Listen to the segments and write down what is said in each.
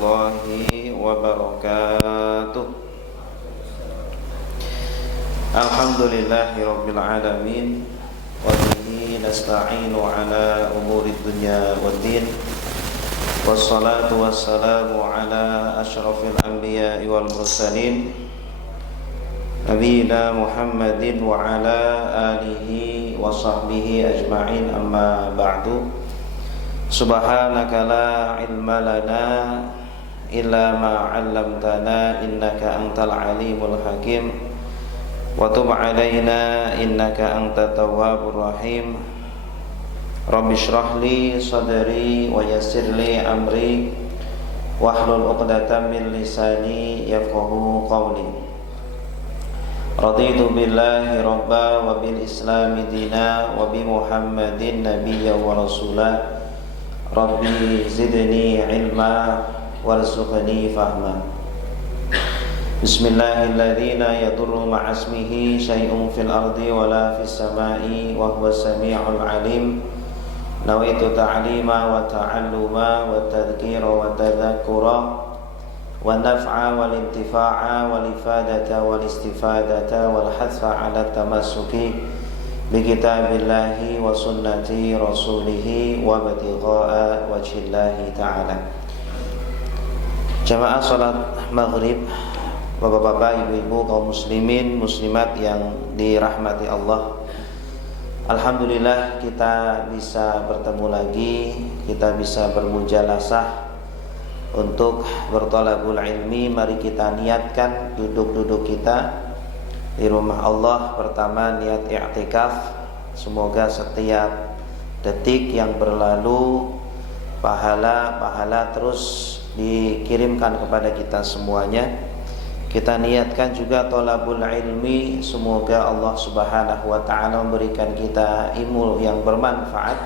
warahmatullahi wabarakatuh. Alhamdulillahi rabbil alamin, wa bihi nasta'inu ala umuri dunya waddin, wassalatu wassalamu ala asyrafil anbiya'i wal mursalin, nabiyina Muhammadin wa ala alihi wa sahbihi ajma'in, amma ba'du. Subhanaka la ilma lana illa ma 'allamtana innaka antal alimul hakim, wa tub 'alaina innaka antat tawwabur rahim. Rabbi shrah li sadri wa yassir li amri wahlul 'uqdatam min lisani yafqahu qawli. Raditu billahi rabba wa bil islami dina wa bi Muhammadin nabiyya wa rasula. Rabbi zidni ilma warzuqni fahma. Bismillahilladzi la yadurru ma'asmihi syai'un fil ardi wala fis sama'i wa huwas sami'ul alim. Nawaitu ta'lima wa ta'alluma wa tadhkira wa tadhakkura wa naf'a wal intifa'a wal ifadata wal istifadata wal hathfa 'ala tamassuki bi kitabillahi wa sunnati rasulihi wa batigha'a wajhillahi ta'ala. Jamaah salat maghrib, bapak-bapak, ibu-ibu, kaum muslimin, muslimat yang dirahmati Allah. Alhamdulillah kita bisa bertemu lagi, kita bisa bermujalasah untuk berthalabul ilmi. Mari kita niatkan duduk-duduk kita di rumah Allah. Pertama, niat i'tikaf. Semoga setiap detik yang berlalu pahala terus dikirimkan kepada kita semuanya. Kita niatkan juga thalabul ilmi. Semoga Allah Subhanahu wa taala memberikan kita ilmu yang bermanfaat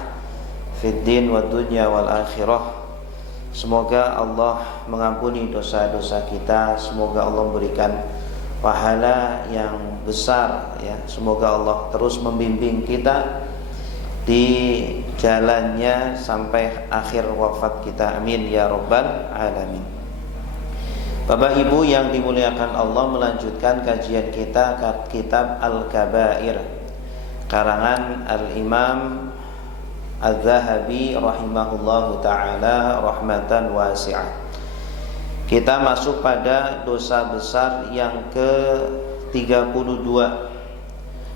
fid din wad dunya wal akhirah. Semoga Allah mengampuni dosa-dosa kita. Semoga Allah memberikan pahala yang besar, ya. Semoga Allah terus membimbing kita di jalannya sampai akhir wafat kita, amin ya rabbal alamin. Bapak Ibu yang dimuliakan Allah, melanjutkan kajian kita kitab Al-Kabair karangan Al-Imam Az-Zahabi rahimahullahu ta'ala rahmatan wasi'ah. Kita masuk pada dosa besar yang ke-32,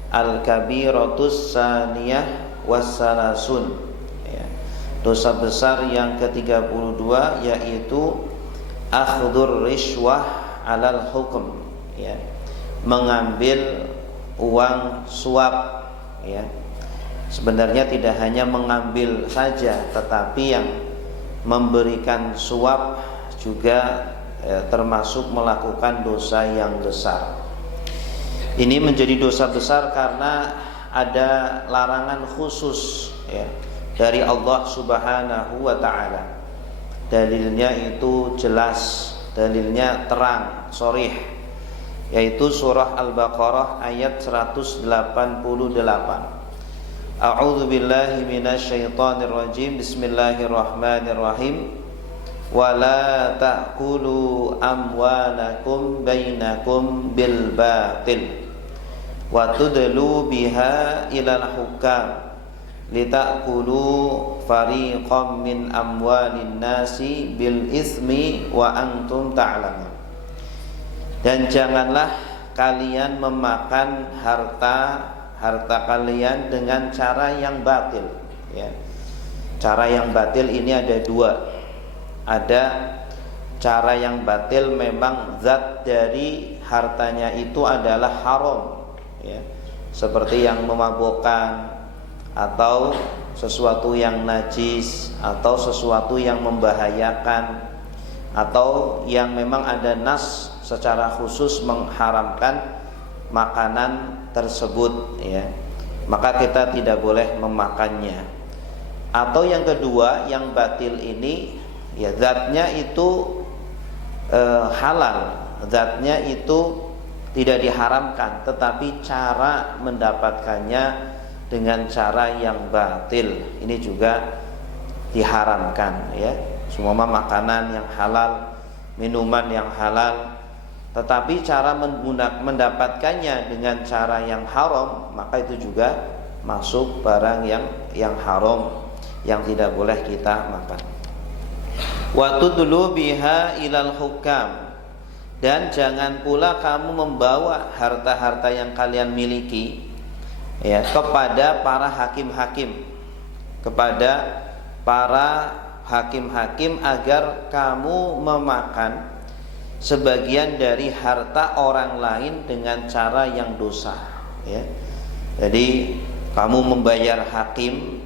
Al-Kabiratus Saniyah Wassalasun, ya. Dosa besar yang ke-32 yaitu akhdhur rishwah alal hukum, ya. Mengambil uang suap, ya. Sebenarnya tidak hanya mengambil saja, tetapi yang memberikan suap juga termasuk melakukan dosa yang besar. Ini menjadi dosa besar karena ada larangan khusus, ya, dari Allah Subhanahu wa ta'ala. Dalilnya itu jelas, dalilnya terang, sharih, yaitu surah Al-Baqarah ayat 188. A'udzu billahi minasyaitonir rajim. Bismillahirrahmanirrahim. Wala ta'kulu amwalakum bainakum bil batil wa tudlu biha ilal hukam litakulu fariqam min amwalin nasi bil ismi wa antum ta'lamun. Dan janganlah kalian memakan harta kalian dengan cara yang batil, ya. Cara yang batil ini ada dua. Ada cara yang batil memang zat dari hartanya itu adalah haram, ya. Seperti yang memabukkan, atau sesuatu yang najis, atau sesuatu yang membahayakan, atau yang memang ada nas secara khusus mengharamkan makanan tersebut, ya. Maka kita tidak boleh memakannya. Atau yang kedua, yang batil ini, ya, zatnya itu halal, zatnya itu tidak diharamkan, tetapi cara mendapatkannya dengan cara yang batil ini juga diharamkan, ya. semua makanan yang halal, minuman yang halal. Tetapi cara mendapatkannya dengan cara yang haram, maka itu juga masuk barang yang haram, yang tidak boleh kita makan. Wa tudlu biha ilal hukam, dan jangan pula kamu membawa harta-harta yang kalian miliki ya kepada para hakim-hakim, kepada para hakim-hakim agar kamu memakan sebagian dari harta orang lain dengan cara yang dosa ya. Jadi kamu membayar hakim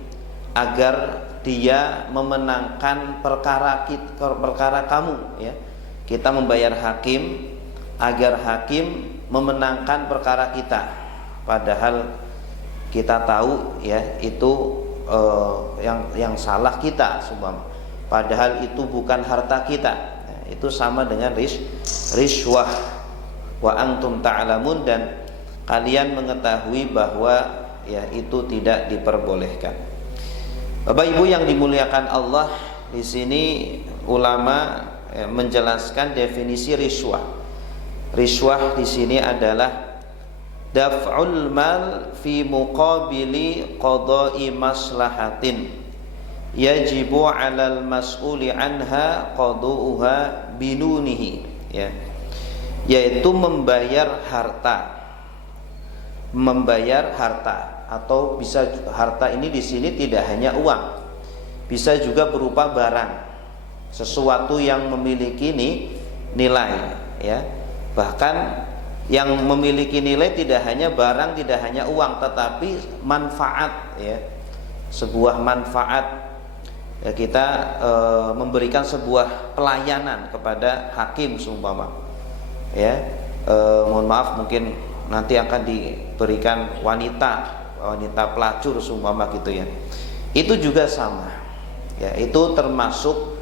agar dia memenangkan perkara kamu ya. Kita membayar hakim agar hakim memenangkan perkara kita, padahal kita tahu ya itu yang salah kita sumpama, padahal itu bukan harta kita. Itu sama dengan riswah. Wa antum ta'lamun, dan kalian mengetahui bahwa ya itu tidak diperbolehkan. Bapak Ibu yang dimuliakan Allah, di sini ulama menjelaskan definisi riswah. Riswah di sini adalah daf'ul mal fi muqabili qada'i maslahatin yajibu 'alal mas'uli anha qadu'uha binunihi ya, yaitu membayar harta atau bisa harta ini di sini tidak hanya uang, bisa juga berupa barang, sesuatu yang memiliki nilai ya. Bahkan yang memiliki nilai tidak hanya barang, tidak hanya uang, tetapi manfaat ya, sebuah manfaat ya. Kita memberikan sebuah pelayanan kepada hakim seumpama ya, mohon maaf mungkin nanti akan diberikan wanita pelacur seumpama gitu ya, itu juga sama ya, itu termasuk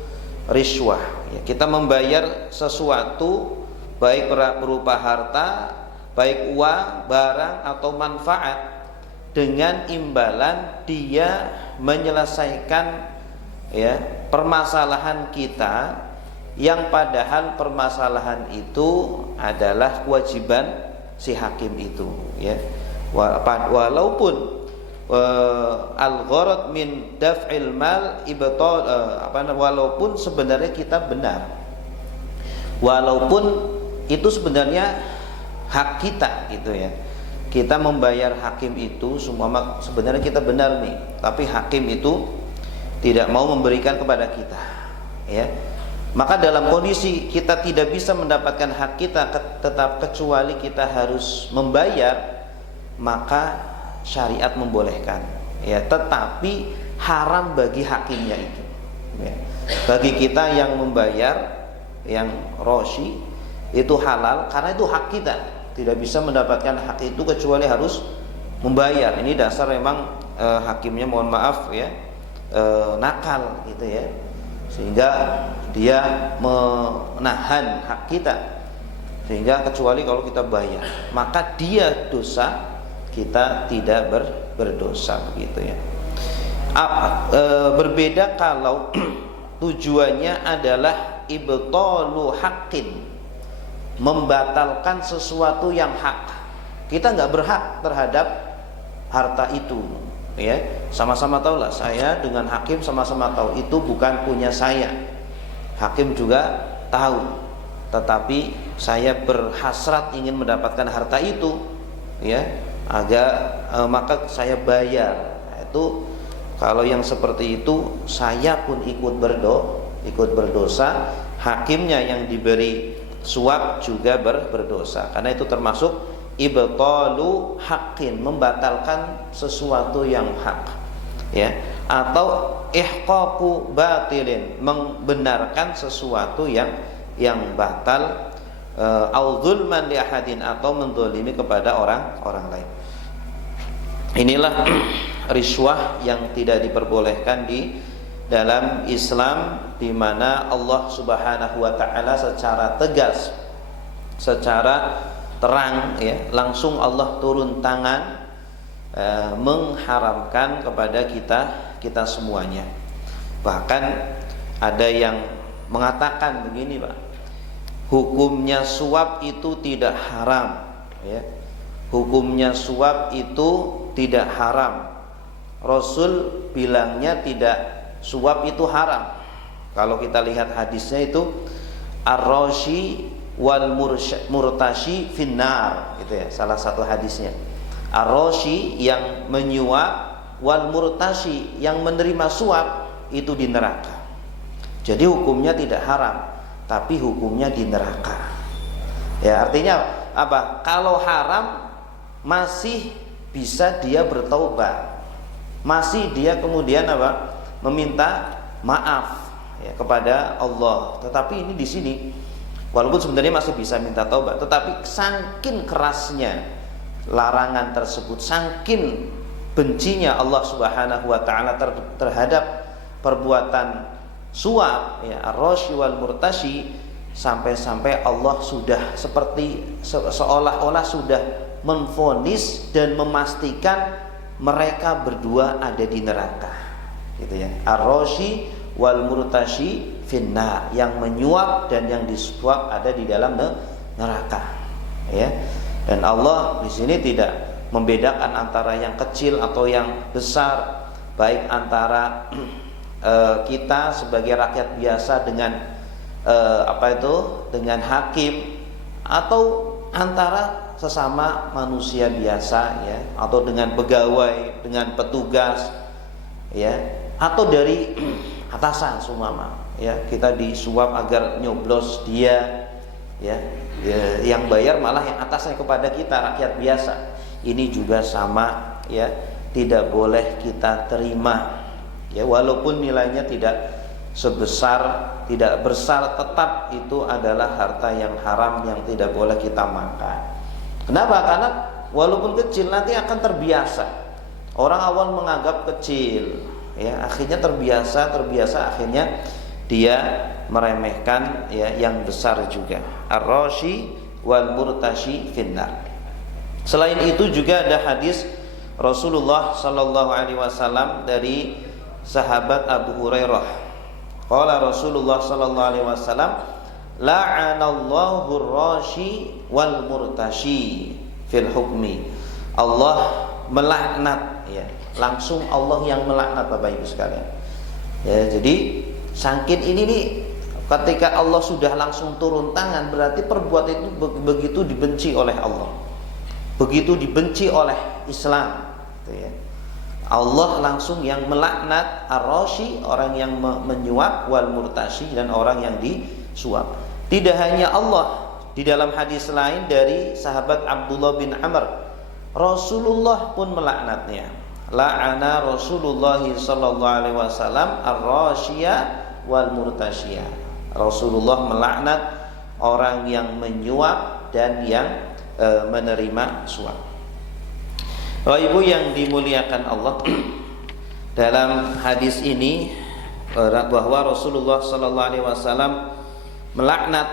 riswah ya. Kita membayar sesuatu baik berupa harta, baik uang, barang atau manfaat, dengan imbalan dia menyelesaikan ya permasalahan kita, yang padahal permasalahan itu adalah kewajiban si hakim itu ya. Walaupun al-gharad min daf'il mal ibtal walaupun sebenarnya kita benar, walaupun itu sebenarnya hak kita gitu ya, kita membayar hakim itu semua sebenarnya kita benar nih, tapi hakim itu tidak mau memberikan kepada kita ya. Maka dalam kondisi kita tidak bisa mendapatkan hak kita tetap kecuali kita harus membayar, maka syariat membolehkan ya, tetapi haram bagi hakimnya itu ya. Bagi kita yang membayar, yang roshi, itu halal karena itu hak kita, tidak bisa mendapatkan hak itu kecuali harus membayar. Ini dasar memang hakimnya mohon maaf ya nakal gitu ya, sehingga dia menahan hak kita, sehingga kecuali kalau kita bayar maka dia dosa, kita tidak berdosa begitu ya. Berbeda kalau tujuannya adalah ibtalu haqqin, membatalkan sesuatu yang hak, kita nggak berhak terhadap harta itu ya. Sama-sama tahu lah, saya dengan hakim sama-sama tahu itu bukan punya saya, hakim juga tahu, tetapi saya berhasrat ingin mendapatkan harta itu ya, maka saya bayar. Itu kalau yang seperti itu saya pun ikut berdosa, hakimnya yang diberi suap juga berdosa, karena itu termasuk ibtalu haqqin, membatalkan sesuatu yang hak ya, atau ihqaqu batilin, membenarkan sesuatu yang batal, au zulman li ahadin, atau menzalimi kepada orang lain. Inilah riswah yang tidak diperbolehkan di dalam Islam, di mana Allah Subhanahu wa taala secara tegas, secara terang ya, langsung Allah turun tangan mengharamkan kepada kita semuanya. Bahkan Ada yang mengatakan begini, Pak, hukumnya suap itu tidak haram, ya. Hukumnya suap itu tidak haram. Rasul bilangnya tidak, suap itu haram. Kalau kita lihat hadisnya itu ar-rashi wal murtashi finnar, gitu ya, salah satu hadisnya. Ar-rashi yang menyuap, wal murtashi yang menerima suap itu di neraka. Jadi hukumnya tidak haram, tapi hukumnya di neraka. Ya, artinya apa? Kalau haram masih bisa dia bertaubat, masih dia kemudian apa? Meminta maaf, ya, kepada Allah. Tetapi ini di sini, walaupun sebenarnya masih bisa minta taubat, tetapi saking kerasnya larangan tersebut, saking bencinya Allah Subhanahu wa taala terhadap perbuatan suap, ya, ar-rashi wal murtashi, sampai-sampai Allah sudah seperti seolah-olah sudah menvonis dan memastikan mereka berdua ada di neraka, gitu ya. Ar-rashi wal murtashi finnar, yang menyuap dan yang disuap ada di dalam neraka, ya. Dan Allah di sini tidak membedakan antara yang kecil atau yang besar, baik antara kita sebagai rakyat biasa dengan dengan hakim, atau antara sesama manusia biasa, ya, atau dengan pegawai, dengan petugas, ya, atau dari atasan sumama, ya, kita disuap agar nyoblos dia, ya, yang bayar malah yang atasnya kepada kita rakyat biasa. Ini juga sama, ya, tidak boleh kita terima, ya, walaupun nilainya tidak sebesar, tidak besar, tetap itu adalah harta yang haram yang tidak boleh kita makan. Kenapa? Karena walaupun kecil nanti akan terbiasa. Orang awal menganggap kecil, ya, akhirnya terbiasa, akhirnya dia meremehkan, ya, yang besar juga. Ar-rashi wal murtashi finnar. Selain itu juga ada hadis Rasulullah sallallahu alaihi wasallam dari sahabat Abu Hurairah. Qala Rasulullah sallallahu alaihi wasallam, la'anallahu ar-rashi wal murtashi fil hukmi. Allah melaknat, ya, langsung Allah yang melaknat, Bapak Ibu sekalian. Ya, jadi saking ini nih, ketika Allah sudah langsung turun tangan, berarti perbuatan itu begitu dibenci oleh Allah, begitu dibenci oleh Islam, gitu ya. Allah langsung yang melaknat ar-rashi, orang yang menyuap, wal murtashi, dan orang yang disuap. Tidak hanya Allah, di dalam hadis lain dari sahabat Abdullah bin Amr, Rasulullah pun melaknatnya. La'ana Rasulullah sallallahu alaihi wasallam ar-rashiya wal murtashiya. Rasulullah melaknat orang yang menyuap dan yang menerima suap. Bapak Ibu yang dimuliakan Allah, dalam hadis ini bahwa Rasulullah sallallahu alaihi wasallam melaknat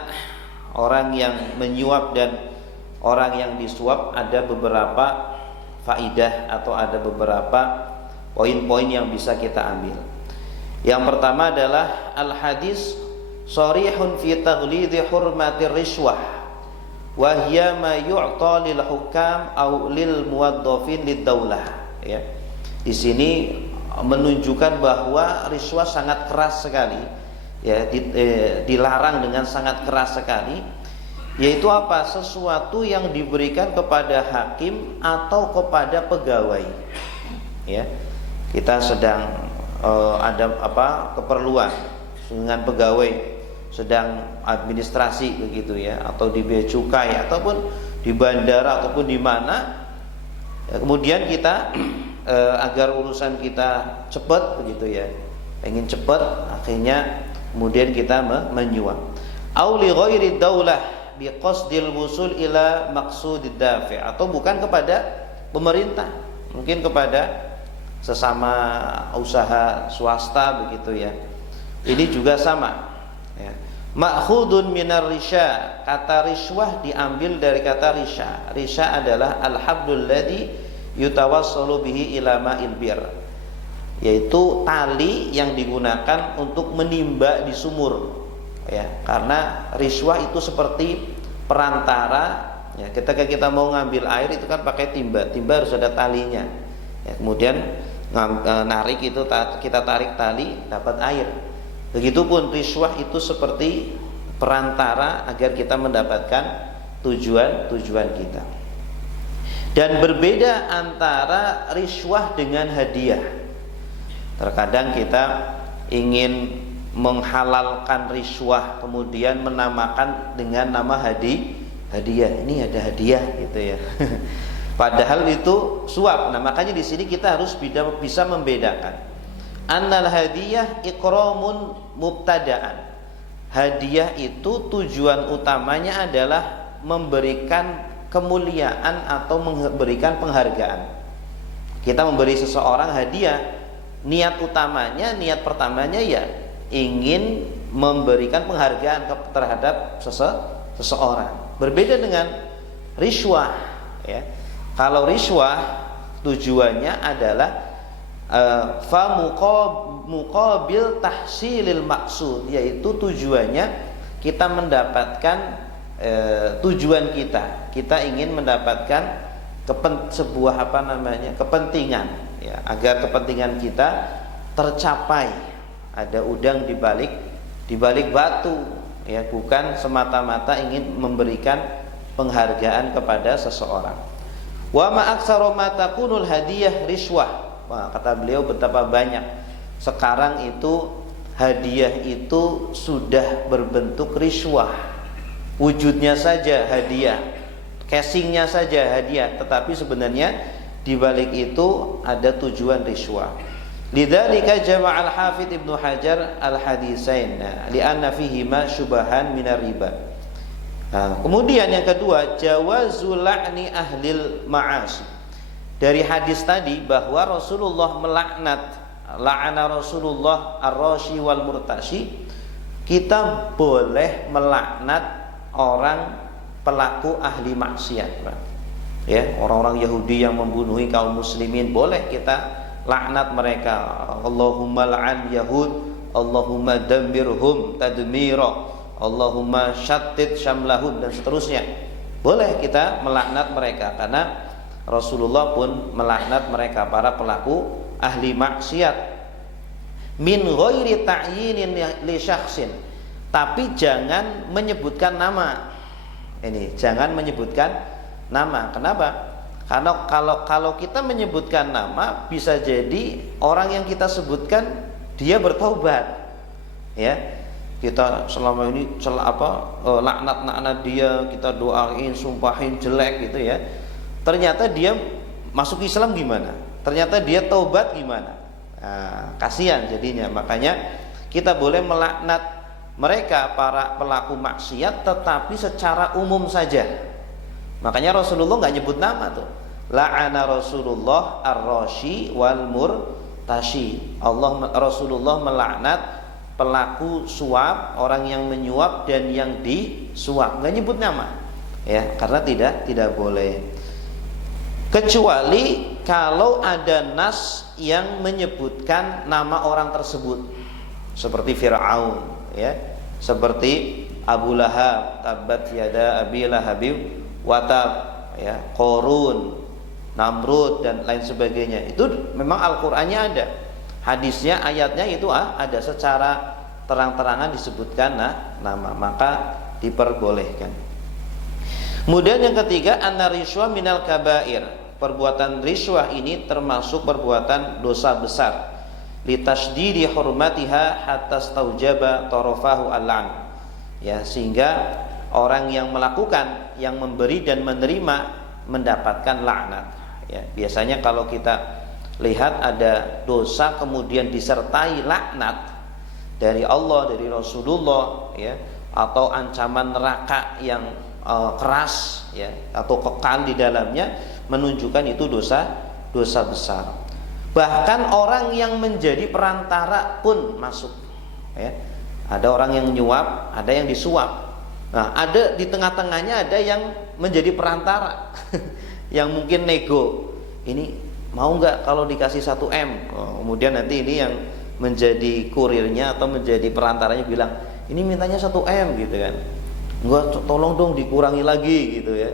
orang yang menyuap dan orang yang disuap, ada beberapa faidah atau ada beberapa poin-poin yang bisa kita ambil. Yang pertama adalah al-hadis sharihun fi taghlidhi hurmatir rishwah wa hiya ma yu'ta lil hukam aw lil muwaddafin lid daulah, ya. Di sini menunjukkan bahwa riswah sangat keras sekali, ya, dilarang dengan sangat keras sekali, yaitu apa? Sesuatu yang diberikan kepada hakim atau kepada pegawai, ya. Kita sedang ada keperluan dengan pegawai, sedang administrasi begitu, ya, atau di bea cukai ataupun di bandara ataupun di mana, kemudian kita agar urusan kita cepat begitu, ya, ingin cepat, akhirnya kemudian kita menyuap. Au li ghairi daulah bi qasdil wusul ila maqsudid dafi', atau bukan kepada pemerintah, mungkin kepada sesama usaha swasta begitu, ya. Ini juga sama, ya. Ma'khudun minar risha, kata riswah diambil dari kata risha. Risha adalah al-hablul ladzi yutawassalu bihi ila ma'il bir. yaitu tali yang digunakan untuk menimba di sumur, ya. Karena riswah itu seperti perantara, ya. Ketika kita mau ngambil air itu kan pakai timba harus ada talinya, ya. Kemudian narik itu, kita tarik tali dapat air. Begitupun riswah itu seperti perantara agar kita mendapatkan tujuan kita. Dan berbeda antara riswah dengan hadiah. Terkadang kita ingin menghalalkan riswah kemudian menamakan dengan nama hadiah. Ini ada hadiah gitu ya. Padahal itu suap. Nah, makanya di sini kita harus bisa membedakan. Annal hadiyah ikramun mubtada'an. Hadiah itu tujuan utamanya adalah memberikan kemuliaan atau memberikan penghargaan. Kita memberi seseorang hadiah, niat pertamanya ya ingin memberikan penghargaan terhadap seseorang. Berbeda dengan riswah, ya. Kalau riswah tujuannya adalah muqabil tahsilil maksud, yaitu tujuannya kita mendapatkan tujuan kita ingin mendapatkan sebuah kepentingan, ya, agar kepentingan kita tercapai. Ada udang di balik batu, ya, bukan semata-mata ingin memberikan penghargaan kepada seseorang. Wa ma aktsaru ma takunul hadiyah riswah. Wah, kata beliau betapa banyak sekarang itu hadiah itu sudah berbentuk riswah. Wujudnya saja hadiah, casingnya saja hadiah, tetapi sebenarnya di balik itu ada tujuan riswah. Lidzalika jama'a al-Hafidz Ibnu Hajar al-hadisain li'anna fihima syubahan minar riba. Nah, kemudian yang kedua, jawazul la'ni ahlil ma'asi. Dari hadis tadi bahwa Rasulullah la'ana Rasulullah ar-rashi wal murtashi, kita boleh melaknat orang pelaku ahli maksiat, ya, orang-orang Yahudi yang membunuhi kaum muslimin, boleh kita laknat mereka. Allahumma la'an yahud, Allahumma dammirhum tadmira, Allahumma syattid syamlahum, dan seterusnya. Boleh kita melaknat mereka karena Rasulullah pun melaknat mereka, para pelaku ahli maksiat. Min ghairi ta'yinin li syakhsin, tapi jangan menyebutkan nama. Ini jangan menyebutkan nama. Kenapa? Karena kalau kita menyebutkan nama, bisa jadi orang yang kita sebutkan dia bertaubat, ya. Kita selama ini laknat dia, kita doain, sumpahin jelek gitu ya. Ternyata dia masuk Islam gimana? Ternyata dia taubat gimana? Nah, kasihan jadinya. Makanya kita boleh melaknat mereka, para pelaku maksiat, tetapi secara umum saja. Makanya Rasulullah nggak nyebut nama tuh. La'ana Rasulullah ar-rashi wal murtashi. Rasulullah melaknat pelaku suap, orang yang menyuap dan yang disuap, nggak nyebut nama, ya, karena tidak boleh, kecuali kalau ada nas yang menyebutkan nama orang tersebut, seperti Fir'aun, ya, seperti Abu Lahab, tabat yada abi lahabim watab, ya, Qorun, Namrud dan lain sebagainya. Itu memang Al-Qur'annya ada. Hadisnya, ayatnya itu ada secara terang-terangan disebutkan nama, maka diperbolehkan. Kemudian yang ketiga, anna riswah minal kabair. Perbuatan riswah ini termasuk perbuatan dosa besar. Litasdidi hurmatiha hatta staujaba tarafahu al-'an. Ya, sehingga orang yang melakukan, yang memberi dan menerima mendapatkan laknat. Ya, biasanya kalau kita lihat ada dosa kemudian disertai laknat dari Allah, dari Rasulullah, ya, atau ancaman neraka yang keras, ya, atau kekal di dalamnya, menunjukkan itu dosa besar. Bahkan orang yang menjadi perantara pun masuk, ya. Ada orang yang nyuap, ada yang disuap. Nah, ada di tengah-tengahnya ada yang menjadi perantara yang mungkin nego. Ini mau nggak kalau dikasih 1 M? Kemudian nanti ini yang menjadi kurirnya atau menjadi perantaranya bilang, ini mintanya 1 M gitu kan. Enggak, tolong dong dikurangi lagi gitu ya.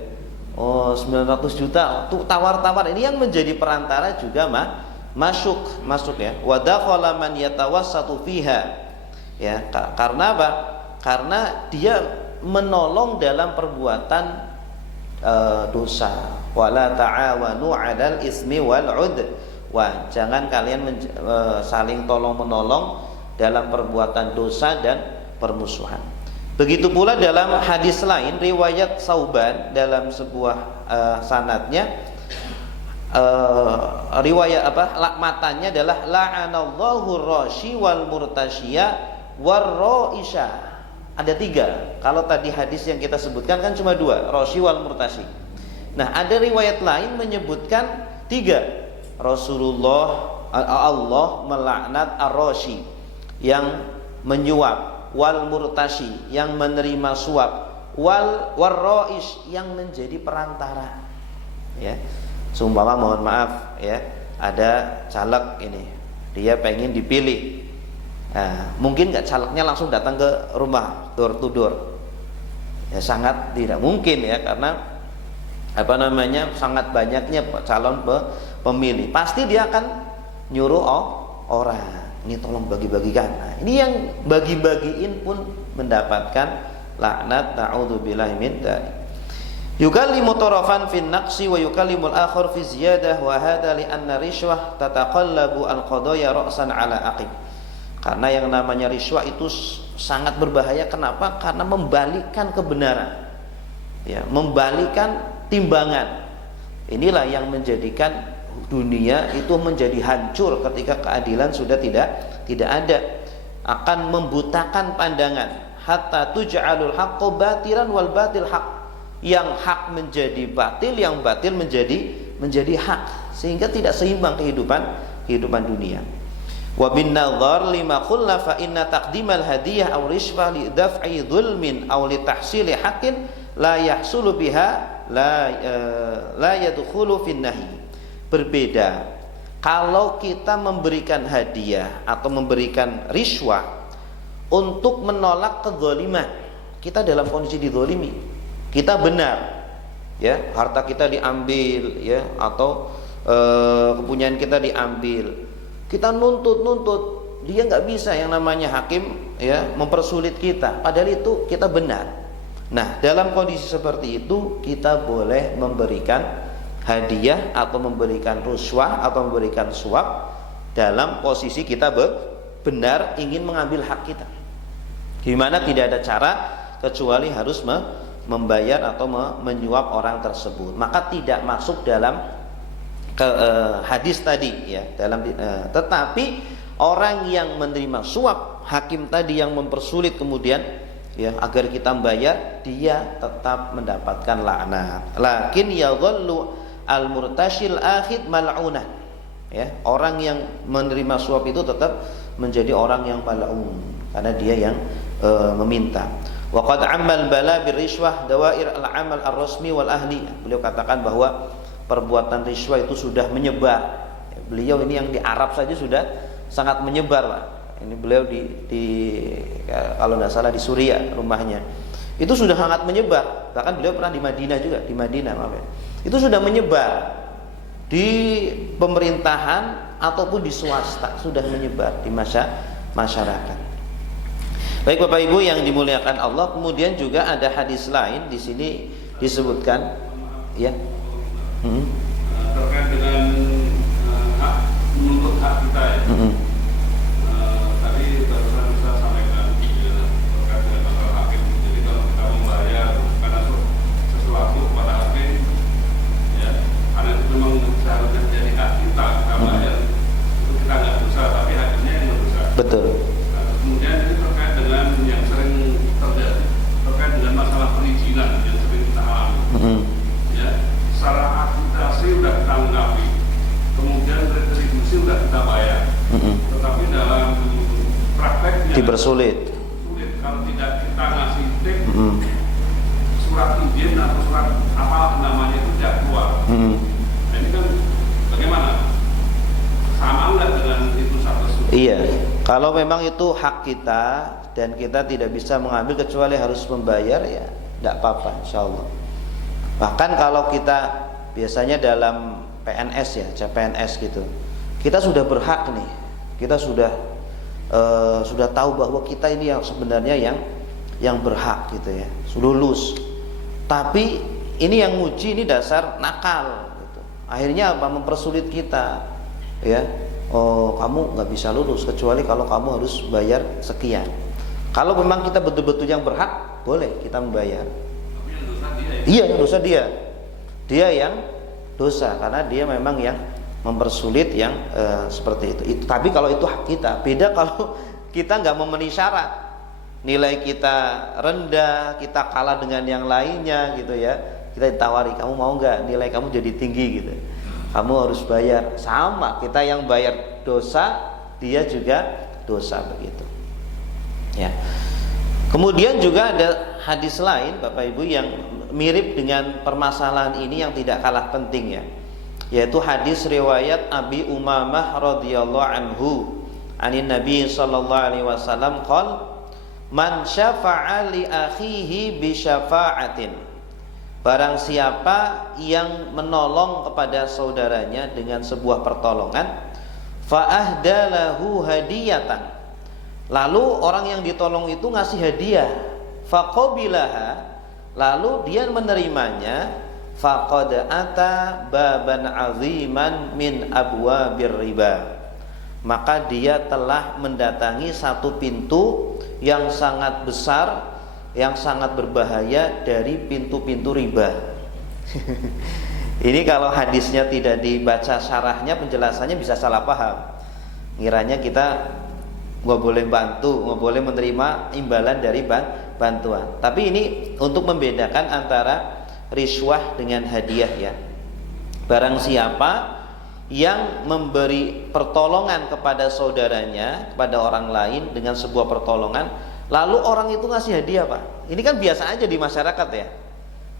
900 juta tuh tawar-tawar. Ini yang menjadi perantara juga masuk ya. Wa dakhala man yatawassatu fiha. Ya, karena apa? Karena dia menolong dalam perbuatan dosa. Wala ta'awanu 'alal ismi wal 'udwan. Jangan kalian saling tolong-menolong dalam perbuatan dosa dan permusuhan. Begitu pula dalam hadis lain riwayat Sauban dalam sebuah sanadnya riwayat matanya adalah la'anallahu rashi wal murtasyiya war raisha. Ada 3. Kalau tadi hadis yang kita sebutkan kan cuma 2, rashi wal murtasyi. Nah, ada riwayat lain menyebutkan 3. Allah melaknat ar-rashi yang menyuap, wal murtasyi yang menerima suap, wal rais yang menjadi perantara. Ya, seumpama mohon maaf ya, ada caleg ini, dia pengen dipilih. Nah, mungkin nggak calegnya langsung datang ke rumah door to door. Ya sangat tidak mungkin ya, karena sangat banyaknya calon pemilih. Pasti dia akan nyuruh orang. Ini tolong bagi-bagikan. Nah, ini yang bagi-bagiin pun mendapatkan laknat, na'udzubillahi min dzalik. Yukallimu tarafan fi naqsi wa yukallimu al-akhar fi ziyadah wa hadha li anna rishwah tataqallabu al-qadaya ra'san 'ala aqib. Karena yang namanya rishwah itu sangat berbahaya. Kenapa? Karena membalikkan kebenaran. Ya, membalikkan timbangan. Inilah yang menjadikan dunia itu menjadi hancur ketika keadilan sudah tidak ada, akan membutakan pandangan. Hatta tuj'alul haqqu batilan wal batil haq. Yang hak menjadi batil, yang batil menjadi hak, sehingga tidak seimbang kehidupan dunia. Wa bin nadhar lima qulna fa inna taqdimal hadiyah aw rishwah li daf'i dhulmin aw li tahsili haqqin la yahsulu biha la yadkhulu fin nahi. Berbeda kalau kita memberikan hadiah atau memberikan riswah untuk menolak kezaliman. Kita dalam kondisi dizalimi, kita benar ya, harta kita diambil ya, atau kepunyaan kita diambil, kita nuntut, dia nggak bisa, yang namanya hakim ya mempersulit kita, padahal itu kita benar. Nah, dalam kondisi seperti itu kita boleh memberikan hadiah atau memberikan ruswah atau memberikan suap dalam posisi kita benar ingin mengambil hak kita, di mana tidak ada cara kecuali harus membayar atau menyuap orang tersebut. Maka tidak masuk dalam hadis tadi ya, tetapi orang yang menerima suap, hakim tadi yang mempersulit kemudian ya agar kita membayar, dia tetap mendapatkan laknat. Lakin yadhallu al-murtashil akhid mal'unah. Ya, orang yang menerima suap itu tetap menjadi orang yang mal'un karena dia yang meminta. Wa qad 'ammal bala birishwah dawair al-amal ar-rasmi wal ahli. Beliau katakan bahwa perbuatan riswah itu sudah menyebar. Beliau ini yang di Arab saja sudah sangat menyebar, Pak. Ini beliau di kalau tidak salah di Suriah rumahnya. Itu sudah sangat menyebar. Bahkan beliau pernah di Madinah juga, maaf ya. Itu sudah menyebar di pemerintahan ataupun di swasta, sudah menyebar di masyarakat. Baik Bapak Ibu yang dimuliakan Allah, kemudian juga ada hadis lain di sini disebutkan ya. Terkait dengan hak menuntut hak kita ya. Tadi barusan saya sampaikan ya, terkait dengan masalah hakim. Jadi kalau kita membayar karena sesuatu kepada hakim ya, karena itu memang seharusnya menjadi hak kita, kita bayar itu kita nggak dosa, tapi hakimnya yang berdosa. Betul. Nah, kemudian ini terkait dengan yang sering terjadi, terkait dengan masalah perizinan yang sering kita alami. Ya, secara administrasi sudah kita lengkapi, kemudian retribusi sudah kita bayar, tetapi dalam prakteknya dipersulit. Sulit kalau tidak kita ngasih tip, surat izin atau surat apa namanya itu tidak keluar. Nah, ini kan bagaimana? Kalau memang itu hak kita dan kita tidak bisa mengambil kecuali harus membayar, ya tidak apa-apa insyaallah. Bahkan kalau kita biasanya dalam PNS ya, CPNS gitu, kita sudah berhak nih, kita sudah tahu bahwa kita ini yang sebenarnya yang berhak gitu ya, sudah lulus. Tapi ini yang nguji ini dasar nakal gitu. Akhirnya apa? Mempersulit kita ya. Oh, kamu nggak bisa lulus kecuali kalau kamu harus bayar sekian. Kalau memang kita betul-betul yang berhak, boleh kita membayar. Tapi yang dosa dia ya? Iya, yang dosa dia. Dia yang dosa karena dia memang yang mempersulit yang seperti itu. Tapi kalau itu hak kita. Beda kalau kita nggak memenuhi syarat, nilai kita rendah, kita kalah dengan yang lainnya gitu ya. Kita ditawari, kamu mau nggak nilai kamu jadi tinggi gitu, kamu harus bayar. Sama, kita yang bayar dosa, dia juga dosa begitu ya. Kemudian juga ada hadis lain Bapak Ibu yang mirip dengan permasalahan ini yang tidak kalah penting ya, yaitu hadis riwayat Abi Umamah radhiyallahu anhu anin Nabi sallallahu alaihi wasallam qol man syafa'a li akhihi bi syafa'atin, barang siapa yang menolong kepada saudaranya dengan sebuah pertolongan, fa ahdalahu hadiyatan, lalu orang yang ditolong itu ngasih hadiah, faqabilaha, lalu dia menerimanya, faqad ata baban aziman min abwabir riba, maka dia telah mendatangi satu pintu yang sangat besar, yang sangat berbahaya dari pintu-pintu riba. Ini kalau hadisnya tidak dibaca syarahnya, penjelasannya bisa salah paham. Ngiranya kita nggak boleh bantu, nggak boleh menerima imbalan dari bantuan. Tapi ini untuk membedakan antara riswah dengan hadiah ya. Barang siapa yang memberi pertolongan kepada saudaranya, kepada orang lain dengan sebuah pertolongan, lalu orang itu ngasih hadiah Pak. Ini kan biasa aja di masyarakat ya.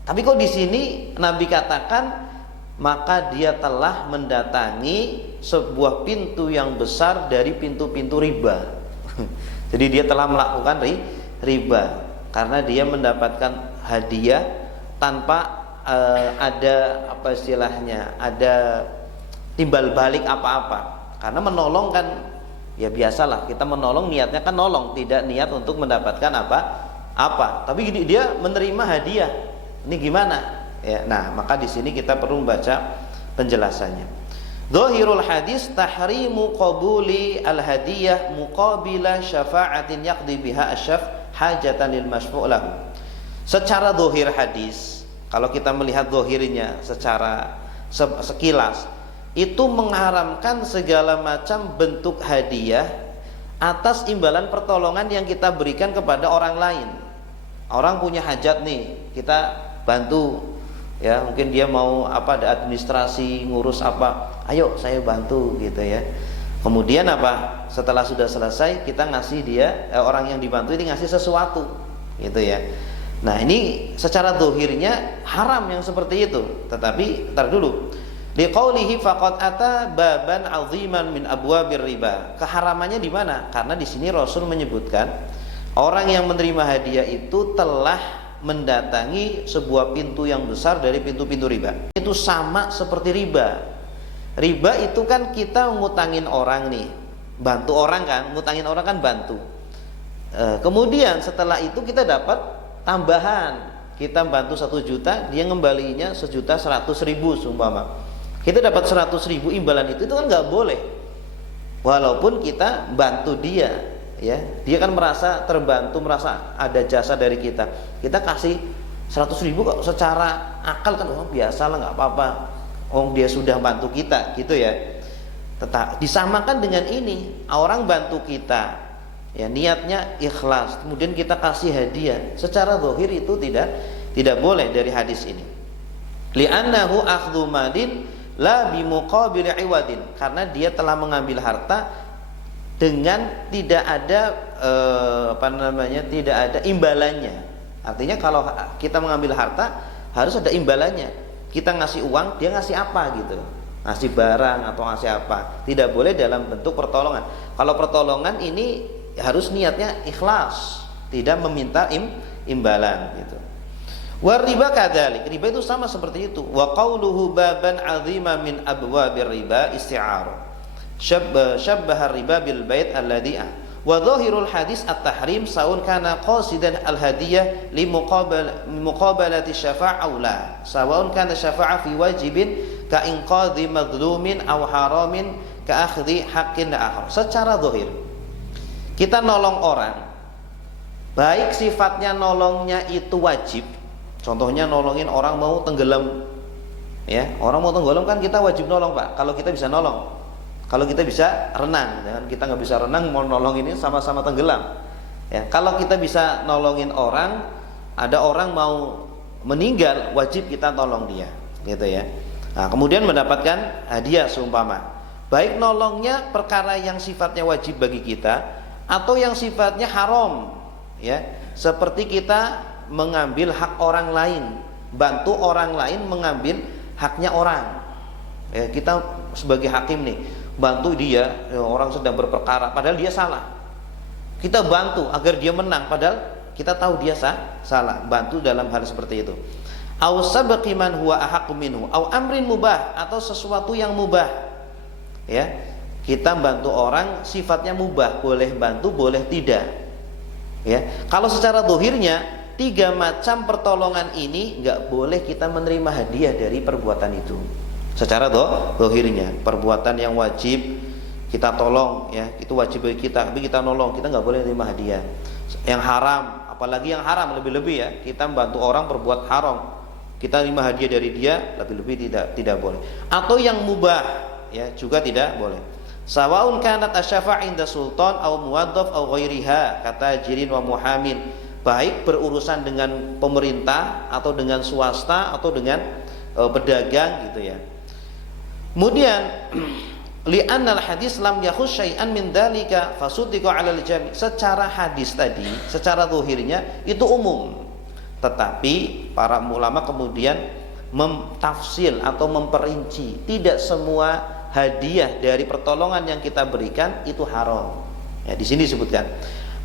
Tapi kok di sini Nabi katakan maka dia telah mendatangi sebuah pintu yang besar dari pintu-pintu riba. Jadi dia telah melakukan riba karena dia mendapatkan hadiah tanpa ada apa istilahnya, ada timbal balik apa-apa. Karena menolong kan ya biasalah, kita menolong niatnya kan nolong, tidak niat untuk mendapatkan apa. Tapi dia menerima hadiah. Ini gimana? Ya, nah, maka di sini kita perlu membaca penjelasannya. Dhahirul hadis tahrimu qabuli al-hadiyah muqabila syafa'atin yaqdi biha asyaf hajatan lil masyfu' lahu. Secara dhahir hadis, kalau kita melihat dhahirnya secara sekilas, itu mengharamkan segala macam bentuk hadiah atas imbalan pertolongan yang kita berikan kepada orang lain. Orang punya hajat nih, kita bantu ya, mungkin dia mau apa, ada administrasi ngurus apa, ayo saya bantu gitu ya. Kemudian apa, setelah sudah selesai kita ngasih dia, orang yang dibantu ini ngasih sesuatu gitu ya. Nah ini secara zahirnya haram yang seperti itu. Tetapi tar dulu, liqaulihi faqad ata baban aziman min abwabir riba. Keharamannya di mana? Karena di sini Rasul menyebutkan orang yang menerima hadiah itu telah mendatangi sebuah pintu yang besar dari pintu-pintu riba. Itu sama seperti riba. Riba itu kan kita ngutangin orang nih, bantu orang kan, ngutangin orang kan bantu. Kemudian setelah itu kita dapat tambahan, kita bantu 1 juta, dia ngembalinya 1.100.000 seumpama. Kita dapat 100.000 imbalan itu kan nggak boleh. Walaupun kita bantu dia. Ya, dia kan merasa terbantu, merasa ada jasa dari kita. Kita kasih 100.000 kok secara akal kan, oh biasalah nggak apa-apa. Oh dia sudah bantu kita, gitu ya. Tetap disamakan dengan ini, orang bantu kita, ya niatnya ikhlas, kemudian kita kasih hadiah. Secara zahir itu tidak boleh dari hadis ini. Li'annahu akhdhu madin la bimuqabil iwadin, karena dia telah mengambil harta dengan tidak ada tidak ada imbalannya. Artinya kalau kita mengambil harta harus ada imbalannya. Kita ngasih uang, dia ngasih apa gitu. ngasih barang atau ngasih apa. Tidak boleh dalam bentuk pertolongan. Kalau pertolongan ini harus niatnya ikhlas, tidak meminta imbalan gitu. War riba kadzalik, riba itu sama seperti itu. Wa qauluhu baban 'azima min abwabir riba isti'arah. Syabbaha riba bil bait alladhi wa dhahirul hadis at-tahrim saun kana qasidan al-hadiyah li muqabalati syafa'ah aw la. Sawaun kana syafa'ah fi wajibin ka inqadhi madlumin aw haramin ka akhdhi haqqin akhar. Secara zahir kita nolong orang, baik sifatnya nolongnya itu wajib. Contohnya nolongin orang mau tenggelam, ya, orang mau tenggelam kan kita wajib nolong, Pak, kalau kita bisa nolong. Kalau kita bisa renang, jangan kita nggak bisa renang mau nolong ini sama-sama tenggelam, ya. Kalau kita bisa nolongin orang, ada orang mau meninggal, wajib kita tolong dia, gitu ya. Nah, kemudian mendapatkan hadiah seumpama, baik nolongnya perkara yang sifatnya wajib bagi kita atau yang sifatnya haram, ya, seperti kita mengambil hak orang lain, bantu orang lain mengambil haknya orang, ya, kita sebagai hakim nih bantu dia, ya, orang sedang berperkara padahal dia salah, kita bantu agar dia menang padahal kita tahu dia salah, bantu dalam hal seperti itu. Au sabaqi man huwa ahaqqu minhu au amrin mubah, atau sesuatu yang mubah, ya, kita bantu orang sifatnya mubah, boleh bantu boleh tidak, ya. Kalau secara zahirnya 3 macam pertolongan ini nggak boleh kita menerima hadiah dari perbuatan itu. Secara zahirnya perbuatan yang wajib kita tolong, ya, itu wajib bagi kita, tapi kita nolong, kita nggak boleh menerima hadiah. Yang haram, apalagi yang haram lebih-lebih, ya, kita membantu orang berbuat haram, kita terima hadiah dari dia, lebih-lebih tidak boleh. Atau yang mubah, ya, juga tidak boleh. Sawaun kanat asyafa' inda sultan au muwaddaf au ghairiha kata jirin wa muhamin, baik berurusan dengan pemerintah atau dengan swasta atau dengan pedagang, gitu ya. Kemudian li'annal hadis lam yakhus syai'an min dzalika fasuddiqa 'alal jami'. Secara hadis tadi, secara zahirnya itu umum, tetapi para ulama kemudian mentafsil atau memperinci, tidak semua hadiah dari pertolongan yang kita berikan itu haram. Ya, di sini disebutkan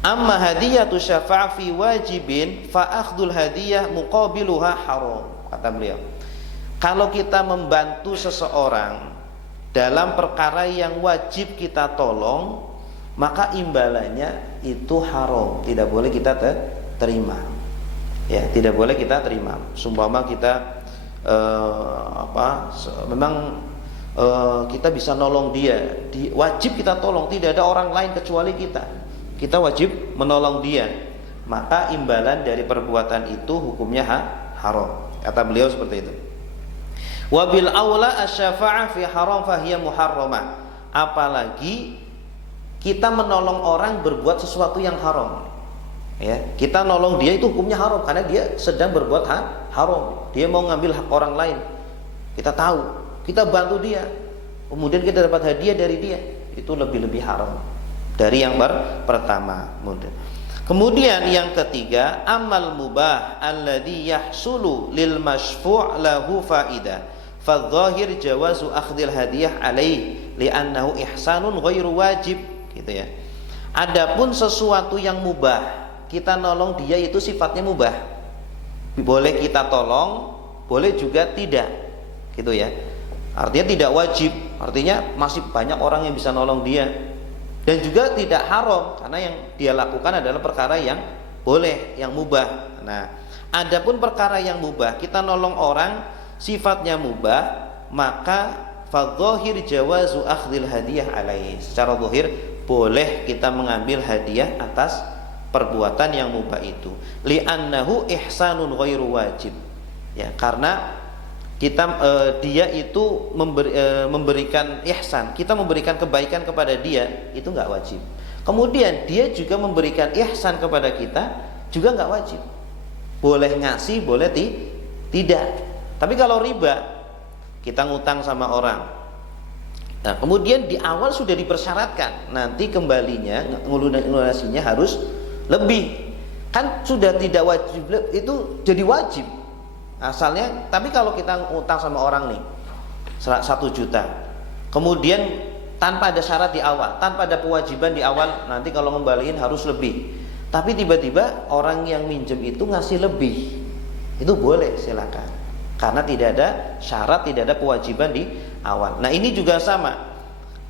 amma hadiyatu syafa'a fi wajibin fa akhdul hadiyah muqabiluha haram, kata beliau. Kalau kita membantu seseorang dalam perkara yang wajib kita tolong, maka imbalannya itu haram, tidak boleh kita terima, ya, tidak boleh kita terima. Sumpama kita memang kita bisa nolong dia, wajib kita tolong, tidak ada orang lain kecuali kita wajib menolong dia, maka imbalan dari perbuatan itu hukumnya haram, kata beliau seperti itu. Wabil aula asy-syafa'ah fi haram fahiya muharramah. Apalagi kita menolong orang berbuat sesuatu yang haram, ya, kita nolong dia itu hukumnya haram karena dia sedang berbuat haram, dia mau ngambil hak orang lain, kita tahu, kita bantu dia, kemudian kita dapat hadiah dari dia, itu lebih haram dari yang pertama. Kemudian yang ketiga, amal mubah alladhi yahsulu lil masyfu' lahu faidah fadh-dhahir jawazu akhdil hadiyah alaih li'annahu ihsanun ghairu wajib, gitu ya. Adapun sesuatu yang mubah, kita nolong dia itu sifatnya mubah, boleh kita tolong, boleh juga tidak, gitu ya. Artinya tidak wajib, artinya masih banyak orang yang bisa nolong dia, dan juga tidak haram karena yang dia lakukan adalah perkara yang boleh, yang mubah. Nah, adapun perkara yang mubah, kita nolong orang sifatnya mubah, maka fadh-dhahir jawazu akhdil hadiyah alaihi. Secara zahir boleh kita mengambil hadiah atas perbuatan yang mubah itu. Li'annahu ihsanun ghairu wajib. Ya, karena kita dia itu memberikan ihsan, kita memberikan kebaikan kepada dia, itu enggak wajib. Kemudian dia juga memberikan ihsan kepada kita, juga enggak wajib. Boleh ngasih, boleh tidak. Tapi kalau riba, kita ngutang sama orang, nah, kemudian di awal sudah dipersyaratkan nanti kembalinya, lunasinya harus lebih, kan sudah tidak wajib, itu jadi wajib asalnya. Tapi kalau kita ngutang sama orang nih, 1 juta. Kemudian tanpa ada syarat di awal, tanpa ada kewajiban di awal, nanti kalau ngembaliin harus lebih. Tapi tiba-tiba orang yang minjem itu ngasih lebih, itu boleh, silakan. Karena tidak ada syarat, tidak ada kewajiban di awal. Nah ini juga sama,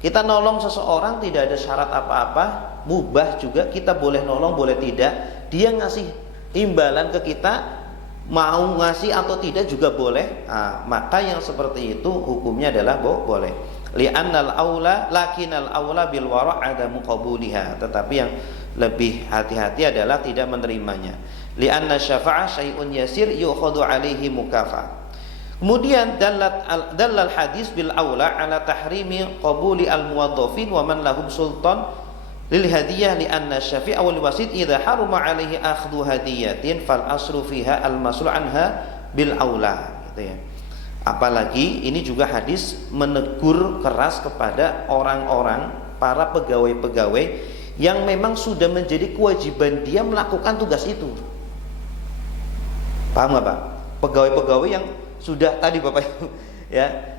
kita nolong seseorang tidak ada syarat apa-apa, mubah juga, kita boleh nolong, boleh tidak. Dia ngasih imbalan ke kita, mau ngasih atau tidak juga boleh. Maka yang seperti itu hukumnya adalah boleh. Li'annal aula lakinal aula bil wara' adamu qabuliha. Tetapi yang lebih hati-hati adalah tidak menerimanya. Li'anna syafa'ah syai'un yasir yu'khadhu alaihi mukafa. Kemudian dalal hadis bil aula ala tahrimi qabuli al muwaddafin wa man lahum sultan lil hadiyah li'anna syafi'a wal wasid idza haruma alaihi akhdhu hadiyatin fal asru fiha al mas'ul anha bil aula, gitu ya. Apalagi ini juga hadis menegur keras kepada orang-orang, para pegawai-pegawai yang memang sudah menjadi kewajiban dia melakukan tugas itu. Paham nggak Pak? Pegawai-pegawai yang sudah tadi Bapak ya,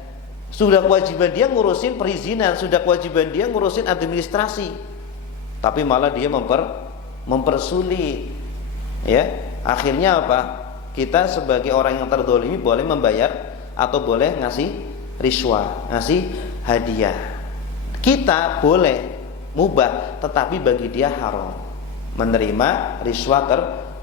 sudah kewajiban dia ngurusin perizinan, sudah kewajiban dia ngurusin administrasi, tapi malah dia mempersulit, ya. Akhirnya apa? Kita sebagai orang yang terdolimi boleh membayar atau boleh ngasih riswah, ngasih hadiah. Kita boleh mubah, tetapi bagi dia haram menerima riswah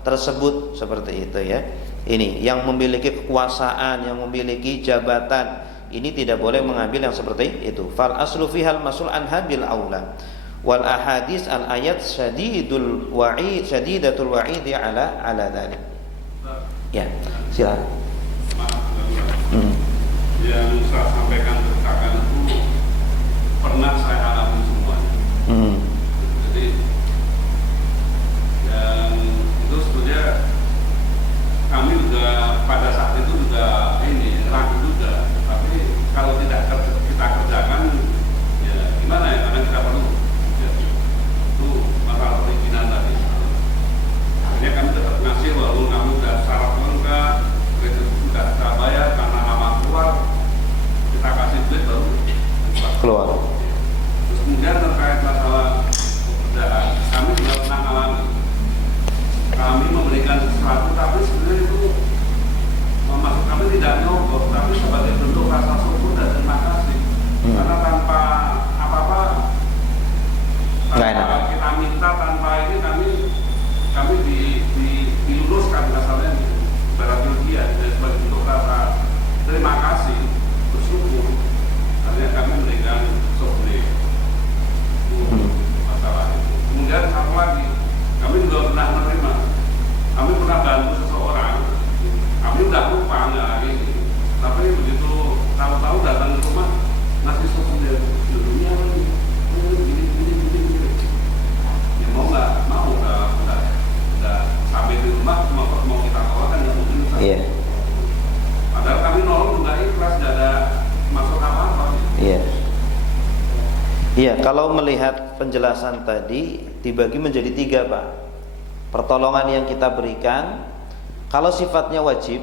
tersebut, seperti itu ya. Ini yang memiliki kekuasaan, yang memiliki jabatan, ini tidak boleh mengambil yang seperti itu. Fal aslu fihal masul anha bil aula. Wal ahadis al ayat syadidatul wa'idi ala dzalik. Ya, silakan. Yang saya sampaikan keterangan itu pernah saya alami semuanya. Jadi yang itu sebetulnya kami juga pada saat itu juga ragu juga. Tapi kalau tidak kita kerjakan, ya gimana ya? Karena kita perlu. Ya, itu masalah perizinan tadi. Akhirnya kami tetap ngasih walaupun kami sudah syarat lengkap, kredit sudah kita bayar karena nama keluar, kita kasih duit baru keluar. Terus kemudian terkait masalah pekerjaan, kami juga pernah alami. Kami memberikan sesuatu, tapi sebenarnya itu maksud kami tidak nyogok, tapi sebagai bentuk rasa syukur dan terima kasih. Karena tanpa apa-apa, tanpa kita minta, tanpa ini kami diluruskan masalahnya ibarat ujian, sebagai bentuk rasa terima kasih, bersyukur. Artinya kami memberikan souvenir masalah itu. Kemudian satu lagi, kami juga pernah menerima, kami pernah bantu seseorang, kami udah lupa nggak ini, tapi begitu tahu-tahu datang ke rumah ngasih souvenir, judulnya gini. Ya mau nggak mau, udah sampai di rumah mau kita keluarkan nggak mungkin. Iya. Padahal kami nolong juga ikhlas, tidak ada masuk apa-apa. Iya. Iya, kalau melihat penjelasan tadi dibagi menjadi 3 Pak. Pertolongan yang kita berikan, kalau sifatnya wajib,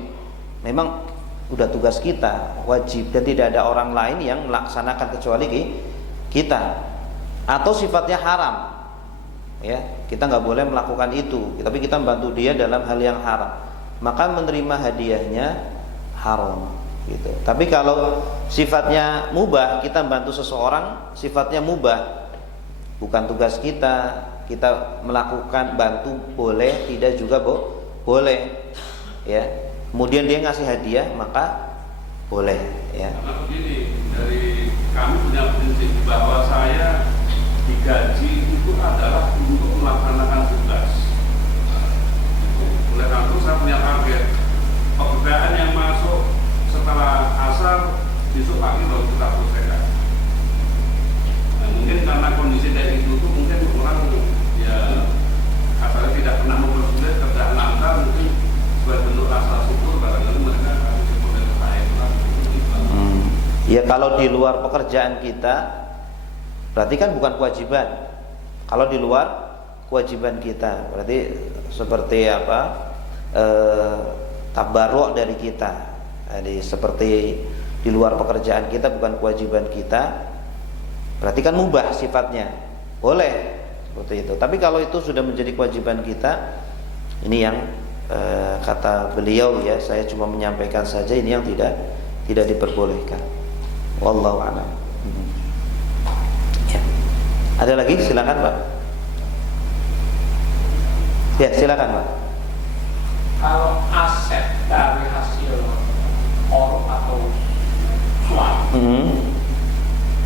memang udah tugas kita, wajib, dan tidak ada orang lain yang melaksanakan kecuali kita. Atau sifatnya haram, ya, kita nggak boleh melakukan itu, tapi kita membantu dia dalam hal yang haram, maka menerima hadiahnya haram, gitu. Tapi kalau sifatnya mubah, kita bantu seseorang, sifatnya mubah, bukan tugas kita, kita melakukan bantu boleh, tidak juga boleh, ya. Kemudian dia ngasih hadiah, maka boleh, ya. Karena begini, dari kami punya prinsip bahwa saya digaji itu adalah untuk melaksanakan tugas. Oleh karena itu saya punya target pekerjaan yang masuk setelah asar besok pagi baru kita selesaikan. Nah, mungkin karena kondisi dari itu tuh mungkin orang ya asalnya tidak pernah mempersulit kerjaan lancar, mungkin sebagai bentuk rasa syukur barangkali mereka akan syukur dari saya itu. Ya kalau di luar pekerjaan kita berarti kan bukan kewajiban. Kalau di luar kewajiban kita berarti seperti apa? Tabarruk dari kita. Jadi seperti di luar pekerjaan kita, bukan kewajiban kita, berarti kan mubah sifatnya, boleh seperti itu. Tapi kalau itu sudah menjadi kewajiban kita, ini yang kata beliau ya, saya cuma menyampaikan saja, ini yang tidak diperbolehkan. Wallahu a'lam. Ya. Ada lagi? Silakan Pak. Ya silakan Pak. Kalau aset dari hasil korup atau suap,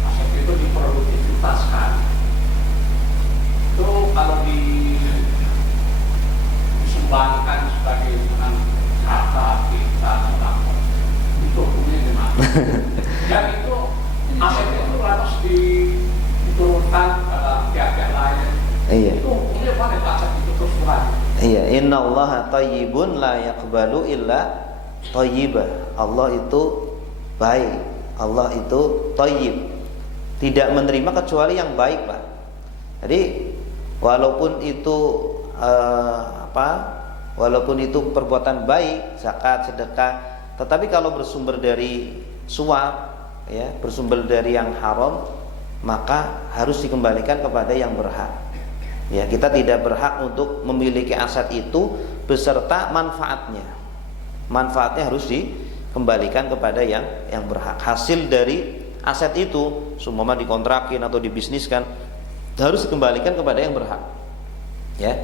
aset itu diproduktivitaskan, itu kalau disumbangkan sebagai dengan harta kita itu hukumnya gimana? Dan itu aset itu harus diturunkan pada pihak-pihak lain. Iya. Itu hukumnya pada aset itu terus berlanjut. Iya, innallaha thayyibun la yaqbalu illa thayyibah. Allah itu baik, Allah itu thayyib, tidak menerima kecuali yang baik, Pak. Jadi walaupun itu walaupun itu perbuatan baik, zakat, sedekah, tetapi kalau bersumber dari suap, ya, bersumber dari yang haram, maka harus dikembalikan kepada yang berhak. Ya, kita tidak berhak untuk memiliki aset itu beserta manfaatnya. Manfaatnya harus dikembalikan kepada yang berhak. Hasil dari aset itu, seumpama dikontrakin atau dibisniskan, harus dikembalikan kepada yang berhak. Ya.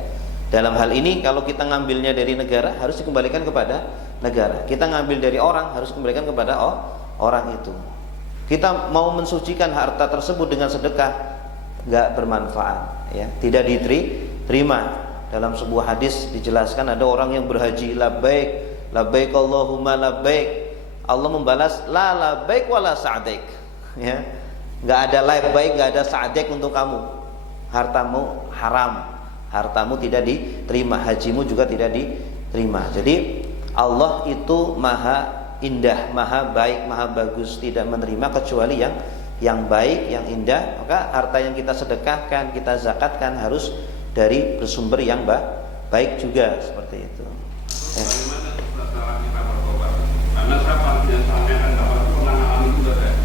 Dalam hal ini kalau kita ngambilnya dari negara, harus dikembalikan kepada negara. Kita ngambil dari orang, harus dikembalikan kepada orang itu. Kita mau mensucikan harta tersebut dengan sedekah, nggak bermanfaat, ya, tidak diterima. Dalam sebuah hadis dijelaskan ada orang yang berhaji, labbaik labbaik Allahumma labbaik, Allah membalas la labbaik wala sa'daik, ya, nggak ada labbaik, nggak ada sa'daik untuk kamu, hartamu haram, hartamu tidak diterima, hajimu juga tidak diterima. Jadi Allah itu maha indah, maha baik, maha bagus, tidak menerima kecuali yang baik, yang indah. Maka harta yang kita sedekahkan, kita zakatkan harus dari bersumber yang baik juga, seperti itu. Ya. Bagaimana cara kita bertobat? Karena siapa yang sampaikan kapan itu pernah alami juga saya.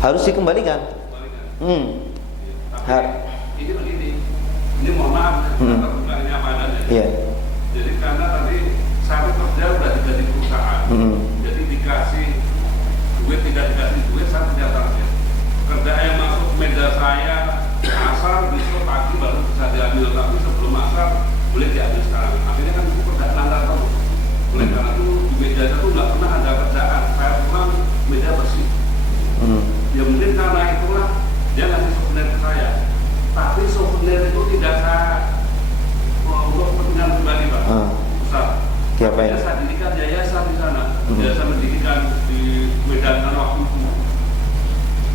Harus dikembalikan. Tapi ini begini, ini mohon maaf, ini apa adanya. Iya. Jadi karena tadi saya bekerja udah jadi perusahaan, jadi dikasih duit, tidak dikasih duit, saya kerja target. Kerja yang masuk meja saya asar besok pagi baru bisa diambil, tapi sebelum asar boleh diambil sekarang. Akhirnya kan itu kerjaan antar terus. Oleh karena itu di meja itu nggak pernah ada kerjaan. Saya pulang meja bersih. Ya mungkin karena itulah dia ngasih souvenir ke saya. Tapi souvenir itu tidak saya untuk kepentingan pribadi, Pak. Ustaz. Diapain? Saya dirikan yayasan di sana. Yayasan pendidikan di Medan kan waktu itu,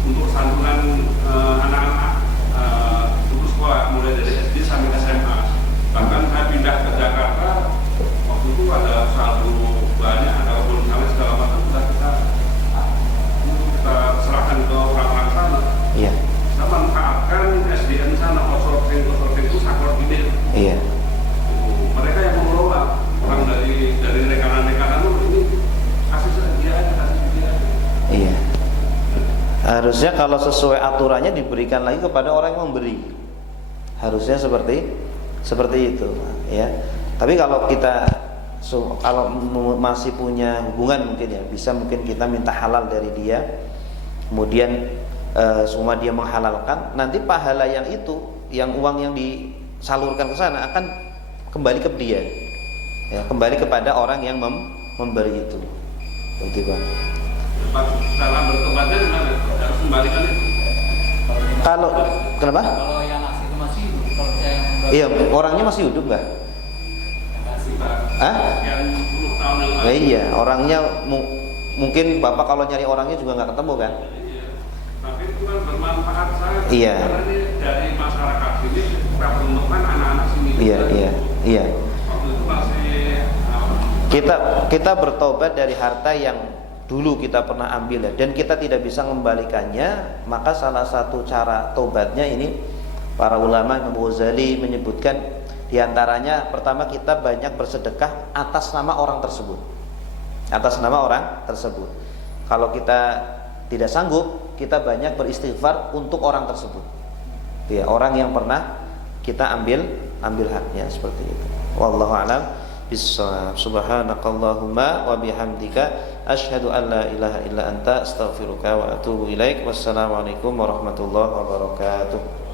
untuk santunan anak-anak putus sekolah mulai dari SD sampai SMA. Bahkan saya pindah ke Jakarta waktu itu ada saldo banyak, ada kebun sawit segala macam, sudah kita serahkan ke orang-orang sana. Iya. Saya manfaatkan SDM sana, outsourcing itu saya koordinir. Iya. Mereka yang mengelola, orang dari rekanan-rekanan ini kasih dia aja. Iya. Harusnya kalau sesuai aturannya diberikan lagi kepada orang yang memberi. Harusnya seperti itu, ya. Tapi kalau kita kalau masih punya hubungan mungkin ya bisa, mungkin kita minta halal dari dia. Kemudian semua dia menghalalkan, nanti pahala yang itu, yang uang yang disalurkan ke sana akan kembali ke dia. Ya, kembali kepada orang yang memberi itu. Begitu, Pak. Dalam bertobatnya gimana? Harus kembalikan itu. Kalau kenapa? Kalau yang ngasih itu masih hidup, kalau saya yang Iya, orangnya masih hidup nggak? Hah? Yang 10 tahun yang lalu. Iya, orangnya mungkin Bapak kalau nyari orangnya juga nggak ketemu kan? Iya. Tapi itu kan bermanfaat saya. Iya. Karena ini dari masyarakat sini kita pertemukan anak-anak sini. Iya. Waktu itu masih Kita bertobat dari harta yang dulu kita pernah ambil dan kita tidak bisa mengembalikannya, maka salah satu cara tobatnya ini para ulama, Imam Ghazali menyebutkan diantaranya, pertama kita banyak bersedekah atas nama orang tersebut. Atas nama orang tersebut. Kalau kita tidak sanggup, kita banyak beristighfar untuk orang tersebut. Ya, orang yang pernah kita ambil haknya seperti itu. Wallahu a'lam bissawab. Subhanakallahumma wa bihamdika asyhadu an la ilaha illa anta astaghfiruka wa atubu ilaik. Wassalamualaikum warahmatullahi wabarakatuh.